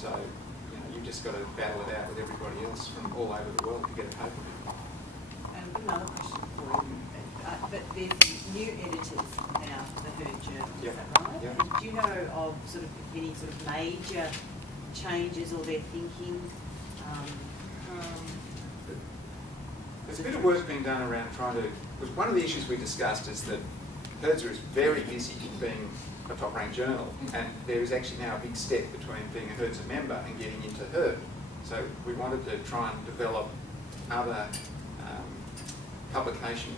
So you've just got to battle it out with everybody else from all over the world to get a paper. And another question for you. But there's new editors now for the Herd Journal, yep. Is that right? Yep. And do you know of sort of any sort of major changes or their thinking? There's a bit of work being done around trying to... Because one of the issues we discussed is that Herzer is very busy being a top-ranked journal, and there is actually now a big step between being a Herzer member and getting into Herd. So we wanted to try and develop other publication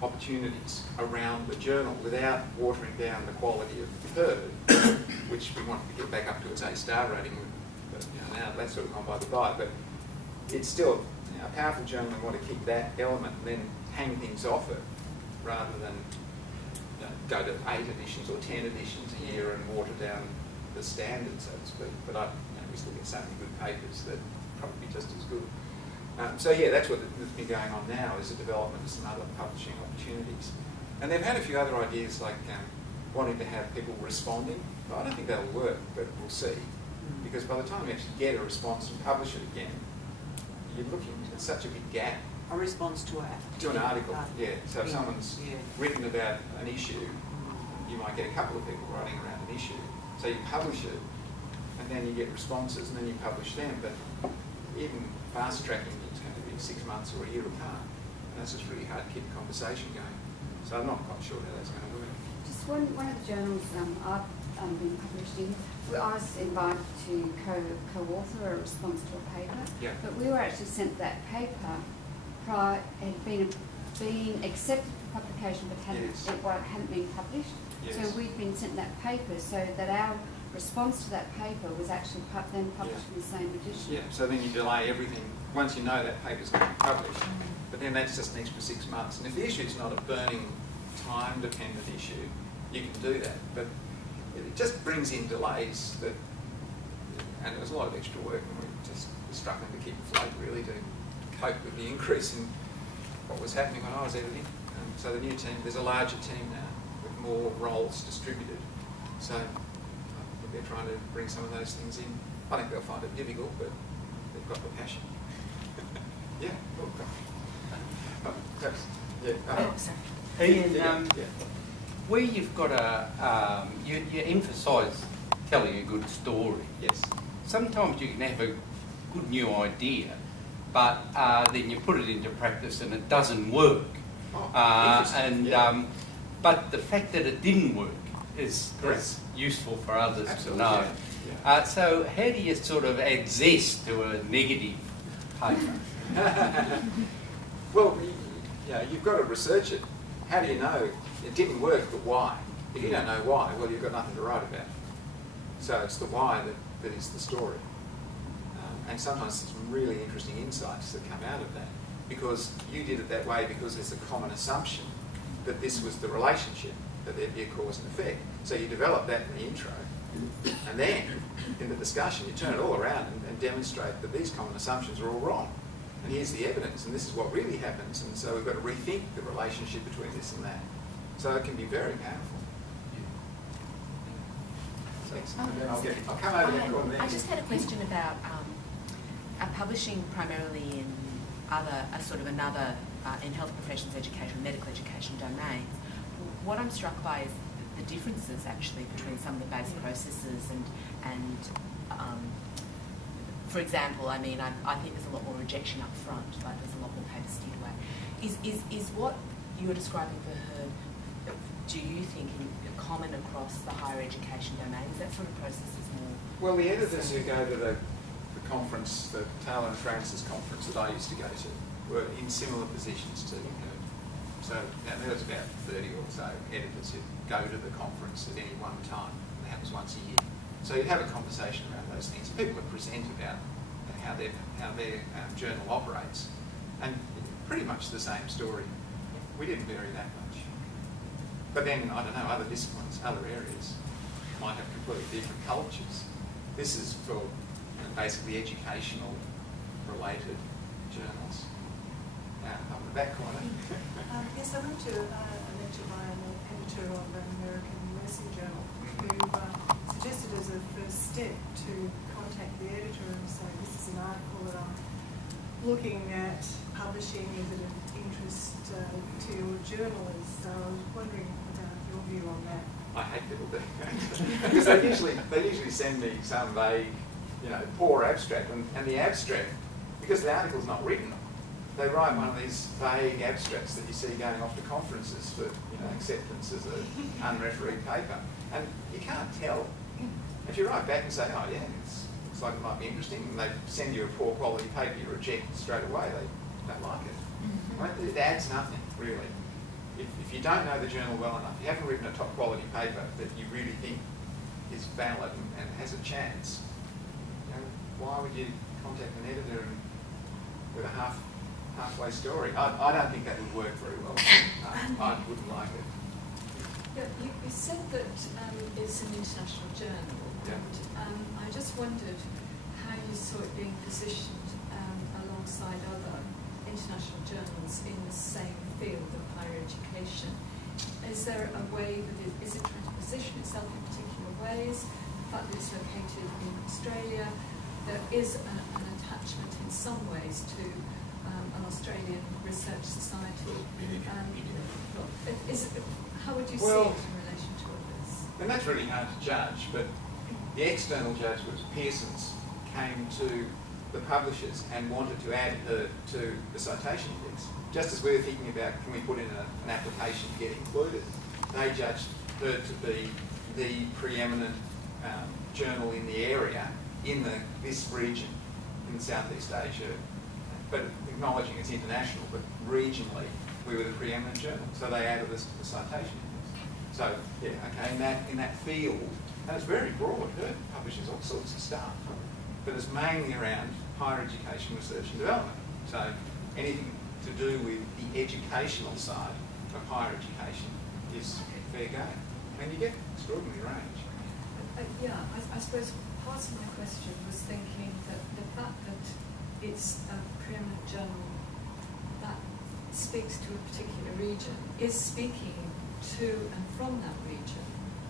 opportunities around the journal without watering down the quality of Herd, which we wanted to get back up to its A-star rating. But now that's sort of gone by the by. But it's still a powerful journal, and we want to keep that element and then hang things off it rather than go to 8 editions or 10 editions a year and water down the standard, so to speak. But we still get so many good papers that probably just as good. So yeah, that's what's been going on now, is the development of some other publishing opportunities. And they've had a few other ideas, like wanting to have people responding. Well, I don't think that'll work, but we'll see. Because by the time you actually get a response and publish it again, you're looking at such a big gap. A response to an article, yeah. So if someone's written about an issue, you might get a couple of people writing around an issue. So you publish it, and then you get responses, and then you publish them. But even fast tracking, it's going to be 6 months or a year apart. And that's just really hard to keep a conversation going. So I'm not quite sure how that's going to work. Just one of the journals I've been published in, I was invited to co-author a response to a paper, but we were actually sent that paper had been accepted for publication but hadn't been published. Yes. So we'd been sent that paper so that our response to that paper was actually then published in the same edition. Yeah, so then you delay everything once you know that paper's going to be published. But then that's just an extra 6 months. And if the issue is not a burning, time-dependent issue, you can do that. But it just brings in delays that, and there was a lot of extra work, and we just were struggling to keep afloat really to cope with the increase in what was happening when I was editing. So the new team, there's a larger team now with more roles distributed. So I think they're trying to bring some of those things in. I think they'll find it difficult, but they've got the passion. Yeah, cool. Ian, where you've got you emphasise telling a good story. Yes. Sometimes you can have a good new idea, but then you put it into practice and it doesn't work. But the fact that it didn't work is useful for others to know. Yeah. So how do you sort of add zest to a negative paper? Well, you've got to research it. How do you know it didn't work, but why? If you don't know why, well, you've got nothing to write about. So it's the why that is the story. And sometimes there's some really interesting insights that come out of that, because you did it that way because there's a common assumption that this was the relationship, that there'd be a cause and effect. So you develop that in the intro, and then in the discussion you turn it all around and demonstrate that these common assumptions are all wrong. And here's the evidence, and this is what really happens, and so we've got to rethink the relationship between this and that. So it can be very powerful. I'll come over there. I just had a question about publishing primarily in another in health professions education, medical education domains. What I'm struck by is the differences actually between some of the base processes and for example, I mean, I think there's a lot more rejection up front, like there's a lot more paper steered away. Is what you're describing for her, do you think, common across the higher education domains? That sort of process is more... Well, the editors who go to the conference, the Taylor and Francis conference that I used to go to, were in similar positions to her. So there was about 30 or so editors who go to the conference at any one time, and that happens once a year. So you'd have a conversation around those things. People would present about how their journal operates, and pretty much the same story. We didn't vary that much. But then, I don't know, other disciplines, other areas might have completely different cultures. This is for basically educational related journals. Up the back corner. Yes, I went to a lecture by an editor of an American nursing journal who suggested as a first step to contact the editor and say, this is an article that I'm looking at publishing, is it of interest to your journalists? So I was wondering about your view on that. I hate people doing that because they usually send me some vague, poor abstract, and the abstract, because the article's not written, they write one of these vague abstracts that you see going off to conferences for acceptance as an unrefereed paper, and you can't tell. If you write back and say, oh yeah, looks like it might be interesting, and they send you a poor quality paper, you reject straight away. They don't like it. Right? It adds nothing really. If you don't know the journal well enough, you haven't written a top quality paper that you really think is valid and has a chance, why would you contact an editor with a halfway story? I don't think that would work very well. I wouldn't like it. Yeah, you said that it's an international journal, and I just wondered how you saw it being positioned alongside other international journals in the same field of higher education. Is there a way that is it trying to position itself in particular ways? The fact that it's located in Australia, there is an attachment in some ways to an Australian research society. How would you see it in relation to others? And that's really hard to judge, but the external judge was Pearson's came to the publishers and wanted to add her to the citation index. Just as we were thinking about, can we put in an application to get included, they judged her to be the preeminent journal in the area, in this region, in Southeast Asia, but acknowledging it's international, but regionally, we were the preeminent journal. So they added us to the citation index. So, yeah, okay, in that field, and it's very broad, her publishes all sorts of stuff, but it's mainly around higher education research and development. So anything to do with the educational side of higher education is fair game. And you get extraordinary range. I suppose part of my question was thinking that the fact that it's a preeminent journal that speaks to a particular region is speaking to and from that region,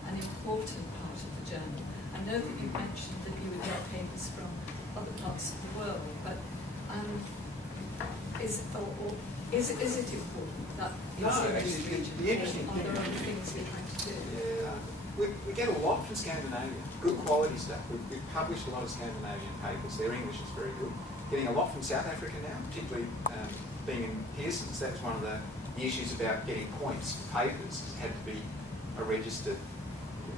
an important part of the journal. I know that you mentioned that you would get papers from other parts of the world, but is it important that it's in this region? The interesting Are there other things you're trying to do? Yeah. We get a lot from Scandinavia, good quality stuff. We've published a lot of Scandinavian papers. Their English is very good. Getting a lot from South Africa now, particularly being in Pearson's. That's one of the issues about getting points for papers. It had to be registered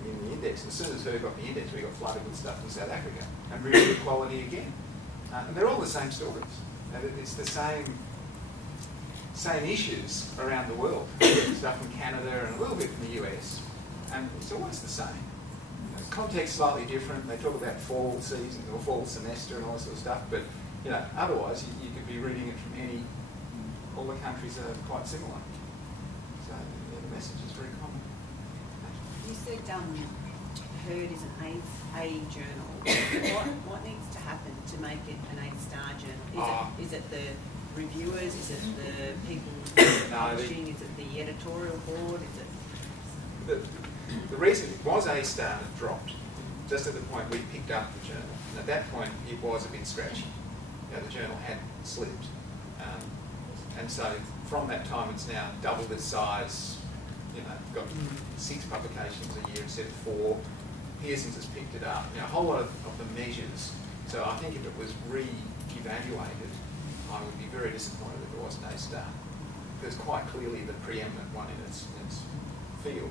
in the index. As soon as her got the index, we got flooded with stuff from South Africa. And really good quality again. And they're all the same stories. It's the same issues around the world. Stuff from Canada and a little bit from the US. And it's always the same. Context slightly different. They talk about fall season or fall semester and all that sort of stuff. But otherwise, you could be reading it from all the countries are quite similar. So the message is very common. You said Herd is an A journal. What needs to happen to make it an A-star journal? Is it the reviewers? Is it the people publishing? Is it the editorial board? Is it... The reason it was A-star and it dropped, just at the point we picked up the journal. And at that point, it was a bit scratchy. The journal had slipped. And so from that time, it's now doubled its size. Got 6 publications a year instead of 4. Pearson's has picked it up. A whole lot of the measures. So I think if it was re-evaluated, I would be very disappointed if it wasn't A-star. Because quite clearly the preeminent one in its field.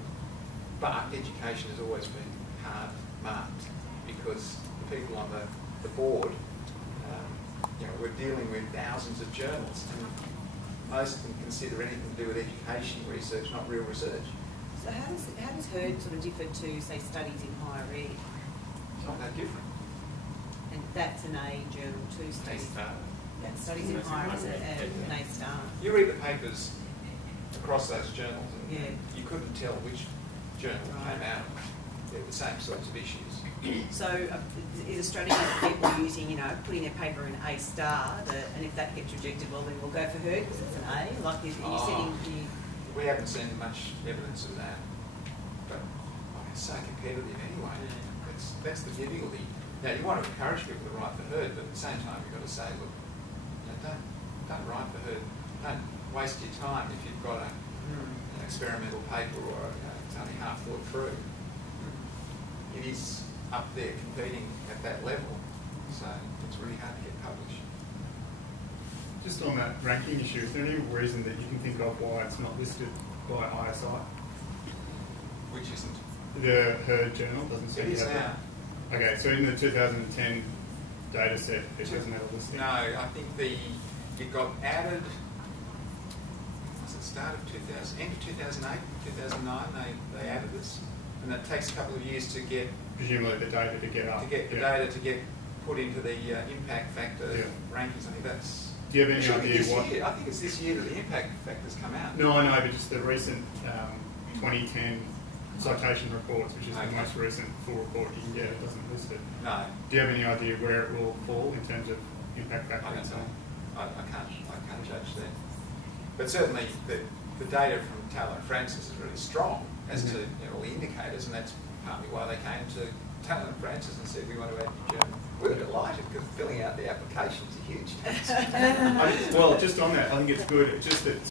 But education has always been hard marked because the people on the board, we're dealing with thousands of journals, and most of them consider anything to do with education research, not real research. So how does Herd sort of differ to, say, studies in higher ed? It's not that different. And that's an A journal too, A-star. Studies in higher ed, an A-star. You read the papers across those journals, and Yeah. you couldn't tell which journal came out. They're the same sorts of issues. So is a strategy that people are using, putting their paper in A-star, and if that gets rejected, well, then we'll go for Herd because it's an A? Like you said we haven't seen much evidence of that. But it's so competitive anyway. That's the difficulty. Now, you want to encourage people to write for herd, but at the same time, you've got to say, look, you know, don't write for herd. Don't waste your time if you've got an experimental paper or it's only half thought through. It is up there competing at that level, so it's really hard to get published. Just on that ranking issue, is there any reason that you can think of why it's not listed by ISI? Which isn't? The herd journal doesn't seem It is to have now. that. Okay, so in the 2010 data set, it doesn't have a listing? No, I think it got added, was it start of 2000, end of 2008, 2009, they added this. And it takes a couple of years to get... Presumably the data to get up. To get the data to get put into the impact factor rankings. I think that's... Do you have any idea what... I think it's this year that the impact factors come out. No, I know, but just the recent 2010 citation reports, which is the most recent full report you can get, it doesn't list it. No. Do you have any idea where it will fall in terms of impact factor? I don't know. I can't judge that. But certainly the data from Taylor and Francis is really strong as to all the indicators, and that's partly why they came to Taylor and Francis and said, we want to add your journal. We were delighted because filling out the application is a huge task. Well, just on that, I think it's good. It's just that